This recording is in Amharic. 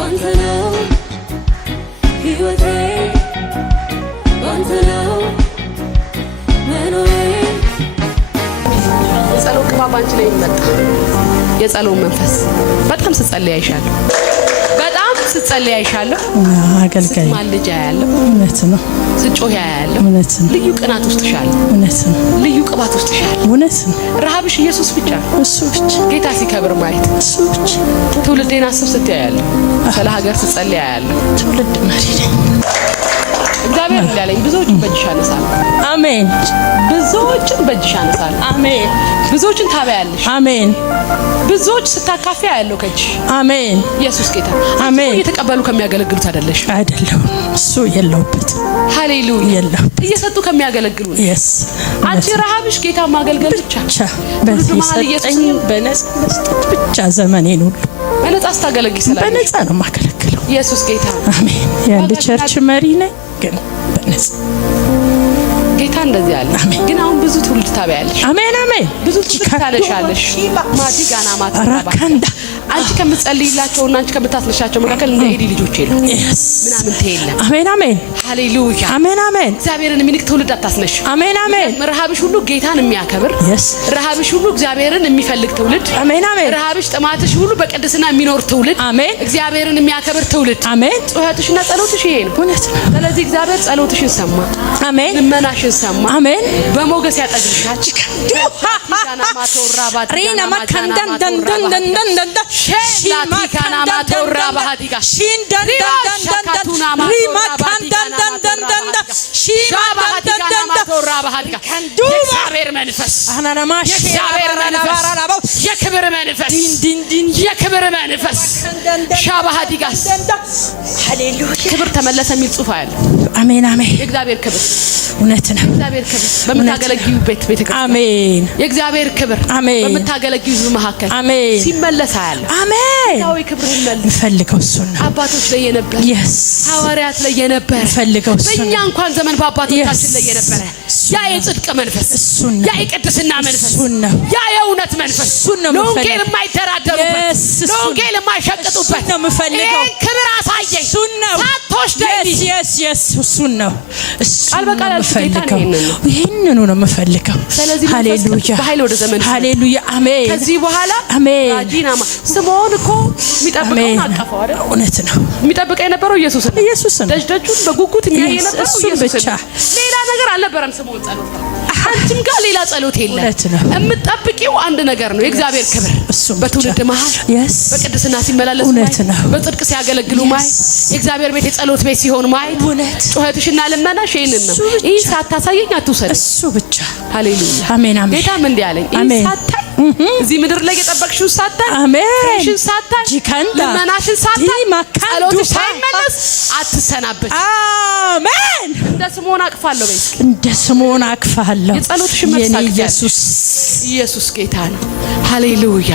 ባንተ ነው ሕይወቴ ባንተ ነው መኖሬ የጸሎት ቅባት ባንቺ ላይ ይመጣ የጸሎት መንፈስ በጣም ስትጸልይ አይሻለሁ በጣም ስትጸልይ አይሻለሁ አገልጋይ ማልጃ ያለው እውነት ነው ስጮህ ያለው እውነት ነው ልዩ ቅናት ውስጥ ሻል እውነት ነው ልዩ ቅባት ውስጥ ሻል እውነት ነው ረሃብሽ ኢየሱስ ብቻ እሱ ብቻ ጌታ ሲከብር ማየት እሱ ብቻ ትውልዴን አስብ ስትያያለሁ ስለ ሀገር ስትጸልይ ያያለሁ ትውልድ መሪ ነኝ እግዚአብሔር እንዳለኝ ብዙዎችን በእጅሽ አነሳለሁ አሜን ብዙዎችን በእጅሽ አነሳለሁ አሜን ብዙዎችን ታበያለሽ አሜን ብዙዎች ስታካፊ ያያለሁ ከእጅሽ አሜን ኢየሱስ ጌታ አሜን እየተቀበሉ ከሚያገለግሉት አይደለሽ አይደለም እሱ የለውበት ሃሌሉያ የለው እየሰጡ ከሚያገለግሉ yes አንቺ ረሃብሽ ጌታ ማገልገል ብቻ በሰጠኝ በነፃ መስጠት ብቻ ዘመኔን ሁሉ በነፃ ስታገለግይ ሰላም በነፃ ነው ማገለግለው ኢየሱስ ጌታ አሜን የአንድ ቸርች መሪ ነኝ ግን በነፃ ጌታ እንደዚህ ያለ ግን አሁን ብዙ ትውልድ ታበያለሽ አሜን አሜን ብዙ ትውልድ ታለሻለሽ ማጂጋና ማትራባ አንቺ ከምትጸልይላቸውና አንቺ ከምታስነሻቸው መካከል እንደ ኤዲ ልጆች የለም ምናምን ተየለም አሜን አሜን ሃሌሉያ አሜን አሜን እግዚአብሔርን የሚንቅ ትውልድ አታስነሽ አሜን አሜን ረሃብሽ ሁሉ ጌታን የሚያከብር ረሃብሽ ሁሉ እግዚአብሔርን የሚፈልግ ትውልድ አሜን አሜን ረሃብሽ ጥማትሽ ሁሉ በቅድስና የሚኖር ትውልድ አሜን እግዚአብሔርን የሚያከብር ትውልድ አሜን ጩኸትሽና ጸሎትሽ ይሄ ነው እውነት ነው ስለዚህ እግዚአብሔር ጸሎትሽን ሰማ አሜን ልመናሽን ሰማ አሜን በሞገስ ያጠግልሻል ዲና ማቶራ ሪና ማካንዳን ደንደንደንደንደ ሼላቲካና ማቶራ ባሃዲጋ ሽንደንደንደንደ ሪማ ካንዳንደንደንደ ሺማባሃዲጋ ማቶራ ባሃዲጋ የእግዚአብሔር መንፈስ አናናማሽ የእግዚአብሔር መንፈስ የክብር መንፈስ የክብር መንፈስ ሻባሃዲጋ ሃሌሉያ ክብር ተመለሰ የሚል ጽሑፍ አለ አሜን አሜን የእግዚአብሔር ክብር እውነት ነው የእግዚአብሔር ክብር በመታገለጊው ቤተ ክርስቲያን አሜን የእግዚአብሔር ክብር በመታገለጊው ሕዝብ መካከል አሜን ሲመለስ አያለሁ አሜን ታው ክብር ይመለስ ፈልገው እሱ ነው አባቶች ላይ የነበረ ሐዋርያት ላይ የነበረ ፈልገው እሱ በእኛ እንኳን ዘመን በአባቶቻችን ላይ የነበረ ያ የጽድቅ መንፈስ ያ የቅድስና መንፈስ ያ የእውነት መንፈስ ለወንጌል የማይደራደሩበት ለወንጌል የማይሸቅጡበት ይህን ክብር አሳየኝ ሳቶሽ ደይ እሱን ነው ቃል በቃል የምፈልገው ይህንኑ ነው የምፈልገው ሃሌሉያ በኃይል ወደ ዘመን ሃሌሉያ አሜን ከዚህ በኋላ አሜን ራጂናማ ስምዖን እኮ የሚጠብቀውን አቀፈው አይደል እውነት ነው የሚጠብቀው የነበረው ኢየሱስ ነው ደጅደጁን በጉጉት የሚያይ የነበረው ኢየሱስ ብቻ ሌላ ነገር አልነበረም ስምዖን ጸሎት አንቺም ጋር ሌላ ጸሎት የለም የምትጠብቂው አንድ ነገር ነው የእግዚአብሔር ክብር በትውልድ መሃል በቅድስና ሲመላለሱ በጽድቅ ሲያገለግሉ ማይ የእግዚአብሔር ቤት የጸሎት ቤት ሲሆን ማይ ጩኸትሽና ልመናሽ ይሄንን ነው ይህ ሳታሳየኝ አትውሰድ እሱ ብቻ ሃሌሉያ አሜን አሜን ጌታም እንዲህ አለኝ ይህ ሳታይ እዚህ ምድር ላይ የጠበቅሽው ሳታይ አሜን ሳታይ ልመናሽን ሳታይ ጸሎትሽ ሳይመለስ አትሰናበች አሜን እንደ ስምዖን አቅፋለሁ በይ እንደ ስምዖን አቅፋለሁ የጸሎትሽ መልስ ኢየሱስ ጌታ ነው ሃሌሉያ